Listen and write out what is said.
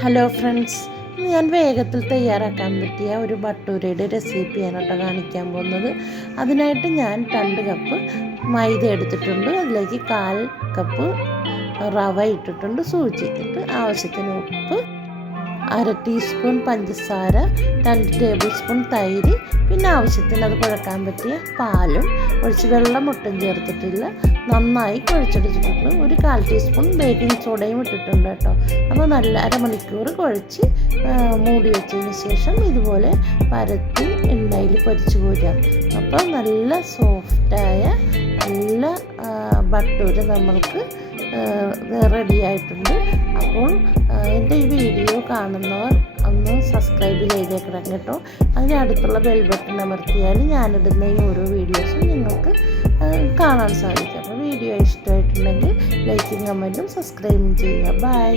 Hello friends, ഇന്ന് ഞാൻ വേഗത്തിൽ തയ്യാറാക്കാൻ പറ്റിയ ഒരു ഭട്ടൂരയുടെ റെസിപ്പിയാണ് കേട്ടോ കാണിക്കാൻ പോകുന്നത്. അതിനായിട്ട് ഞാൻ 2 കപ്പ് മൈദ എടുത്തിട്ടുണ്ട്. അതിലേക്ക് 1/4 കപ്പ് റവ ഇട്ടിട്ടുണ്ട്. സൂചി ഇട്ട് ആവശ്യത്തിന് ഉപ്പ്, 1/2 ടീസ്പൂൺ പഞ്ചസാര, 2 ടേബിൾ സ്പൂൺ തൈര്, പിന്നെ ആവശ്യത്തിന് അത് കുഴക്കാൻ പറ്റിയ പാലും ഒഴിച്ച് വെള്ളം ഒട്ടും ചേർത്തിട്ടില്ല. നന്നായി കുഴച്ചെടുത്തിട്ടുണ്ട്. ഒരു 1/4 ടീസ്പൂൺ ബേക്കിംഗ് സോഡയും ഇട്ടിട്ടുണ്ട് കേട്ടോ. അപ്പോൾ നല്ല അരമണിക്കൂർ കുഴച്ച് മൂടി വെച്ചതിന് ശേഷം ഇതുപോലെ പരത്തി എണ്ണയിൽ പൊരിച്ച് കോരാം. അപ്പോൾ നല്ല സോഫ്റ്റായ നല്ല ഭട്ടൂര നമ്മൾക്ക് റെഡി ആയിട്ടുണ്ട്. അപ്പോൾ എൻ്റെ ഈ വീഡിയോ കാണുന്നവർ ഒന്ന് സബ്സ്ക്രൈബ് ചെയ്തേക്കണം കേട്ടോ. അതിന് അടുത്തുള്ള ബെൽ ബട്ടൺ അമർത്തിയാൽ ഞാനിടുന്ന ഈ ഓരോ വീഡിയോസും നിങ്ങൾക്ക് കാണാൻ സാധിക്കും. അപ്പോൾ വീഡിയോ ഇഷ്ടമായിട്ടുണ്ടെങ്കിൽ ലൈക്കും കമൻറ്റും സബ്സ്ക്രൈബും ചെയ്യുക. ബൈ.